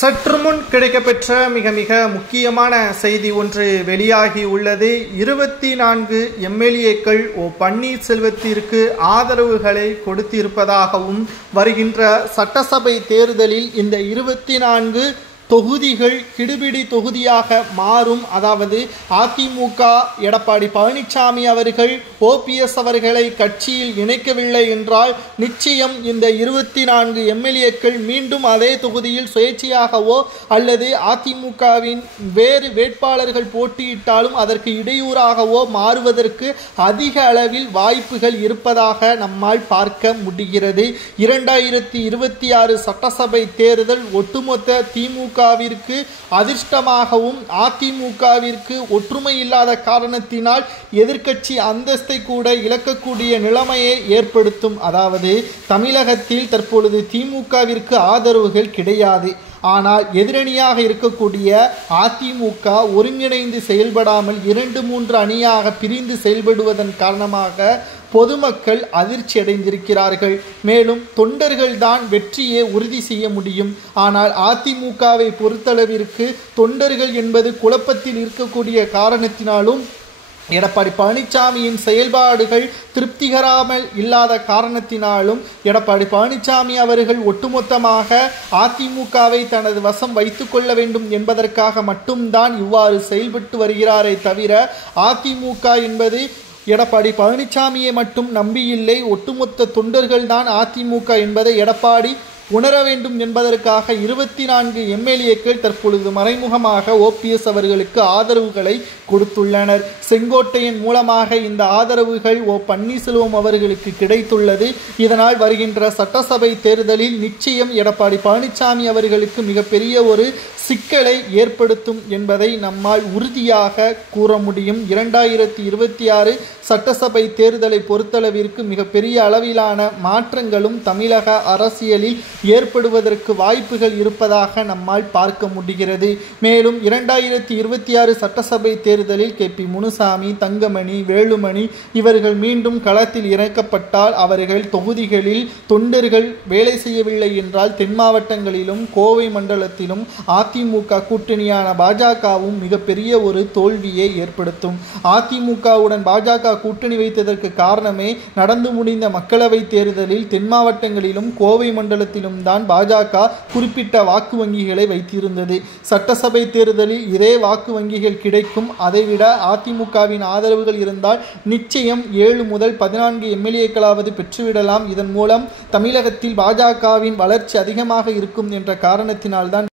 சற்று முன் கிடைக்கப்பெற்ற மிக மிக முக்கியமான செய்தி ஒன்று வெளியாகி உள்ளது. 24 எம்எல்ஏக்கள் பன்னீர்செல்வத்திற்கு ஆதரவுகளை கொடுத்திருப்பதாகவும், வருகின்ற சட்டசபை தேர்தலில் இந்த 24 தொகுதிகள் கிடுபிடி தொகுதியாக மாறும். அதாவது அதிமுக எடப்பாடி பழனிசாமி அவர்கள் ஓபிஎஸ் அவர்களை கட்சியில் இணைக்கவில்லை என்றால் நிச்சயம் இந்த 24 எம்எல்ஏக்கள் மீண்டும் அதே தொகுதியில் சுயேட்சையாகவோ அல்லது அதிமுகவின் வேறு வேட்பாளர்கள் போட்டியிட்டாலும் அதற்கு இடையூறாகவோ மாறுவதற்கு அதிக அளவில் வாய்ப்புகள் இருப்பதாக நம்மால் பார்க்க முடிகிறது. 2026 சட்டசபை தேர்தல் ஒட்டுமொத்த திமுக அதிர்ஷ்டமாகவும், அதிமுகவிற்கு ஒற்றுமை இல்லாத காரணத்தினால் எதிர்க்கட்சி அந்தஸ்தை கூட இழக்கக்கூடிய நிலைமையை ஏற்படுத்தும். அதாவது தமிழகத்தில் தற்பொழுது திமுகவிற்கு ஆதரவுகள் கிடையாது. ஆனால் எதிரணியாக இருக்கக்கூடிய அதிமுக ஒருங்கிணைந்து செயல்படாமல் 2-3 அணியாக பிரிந்து செயல்படுவதன் காரணமாக பொதுமக்கள் அதிர்ச்சி அடைந்திருக்கிறார்கள். மேலும் தொண்டர்கள் தான் வெற்றியை உறுதி செய்ய முடியும். ஆனால் அதிமுகவை பொறுத்தளவிற்கு தொண்டர்கள் என்பது குழப்பத்தில் இருக்கக்கூடிய காரணத்தினாலும், எடப்பாடி பழனிசாமியின் செயல்பாடுகள் திருப்திகராமல் இல்லாத காரணத்தினாலும் எடப்பாடி பழனிசாமி அவர்கள் ஒட்டுமொத்தமாக அதிமுகவை தனது வசம் வைத்துக் கொள்ள வேண்டும் என்பதற்காக மட்டும்தான் இவ்வாறு செயல்பட்டு வருகிறாரே தவிர, அதிமுக என்பது எடப்பாடி பழனிசாமியை மட்டும் நம்பியில்லை. ஒட்டுமொத்த தொண்டர்கள் தான் அதிமுக என்பதை எடப்பாடி உணர வேண்டும் என்பதற்காக 24 எம்எல்ஏக்கள் தற்பொழுது மறைமுகமாக ஓபிஎஸ் அவர்களுக்கு ஆதரவுகளை கொடுத்துள்ளனர். செங்கோட்டையன் மூலமாக இந்த ஆதரவுகள் பன்னீர்செல்வம் அவர்களுக்கு கிடைத்துள்ளது. இதனால் வருகின்ற சட்டசபை தேர்தலில் நிச்சயம் எடப்பாடி பழனிசாமி அவர்களுக்கு மிகப்பெரிய ஒரு சிக்கலை ஏற்படுத்தும் என்பதை நம்மால் உறுதியாக கூற முடியும். 2026 சட்டசபை தேர்தலை பொறுத்தளவிற்கு மிகப்பெரிய அளவிலான மாற்றங்களும் தமிழக அரசியலில் ஏற்படுவதற்கு வாய்ப்புகள் இருப்பதாக நம்மால் பார்க்க முடிகிறது. மேலும் 2026 சட்டசபை தேர்தலில் KP முனுசாமி, தங்கமணி, வேலுமணி இவர்கள் மீண்டும் களத்தில் இறக்கப்பட்டால் அவர்கள் தொகுதிகளில் தொண்டர்கள் வேலை செய்யவில்லை என்றால் தென் மாவட்டங்களிலும் கோவை மண்டலத்திலும் அதிமுக கூட்டணியான பாஜகவும் மிகப்பெரிய ஒரு தோல்வியை ஏற்படுத்தும். அதிமுகவுடன் பாஜக கூட்டணி வைத்ததற்கு காரணமே நடந்து முடிந்த மக்களவை தேர்தலில் தென் மாவட்டங்களிலும் கோவை மண்டலத்திலும் தான் பாஜக குறிப்பிட்ட வாக்கு வங்கிகளை வைத்திருந்தது. சட்டசபை தேர்தலில் இதே வாக்கு வங்கிகள் கிடைக்கும். அதைவிட அதிமுகவின் ஆதரவுகள் இருந்தால் நிச்சயம் 7 முதல் 14 எம்எல்ஏக்களாவது பெற்றுவிடலாம். இதன் மூலம் தமிழகத்தில் பாஜகவின் வளர்ச்சி அதிகமாக இருக்கும் என்ற காரணத்தினால்தான்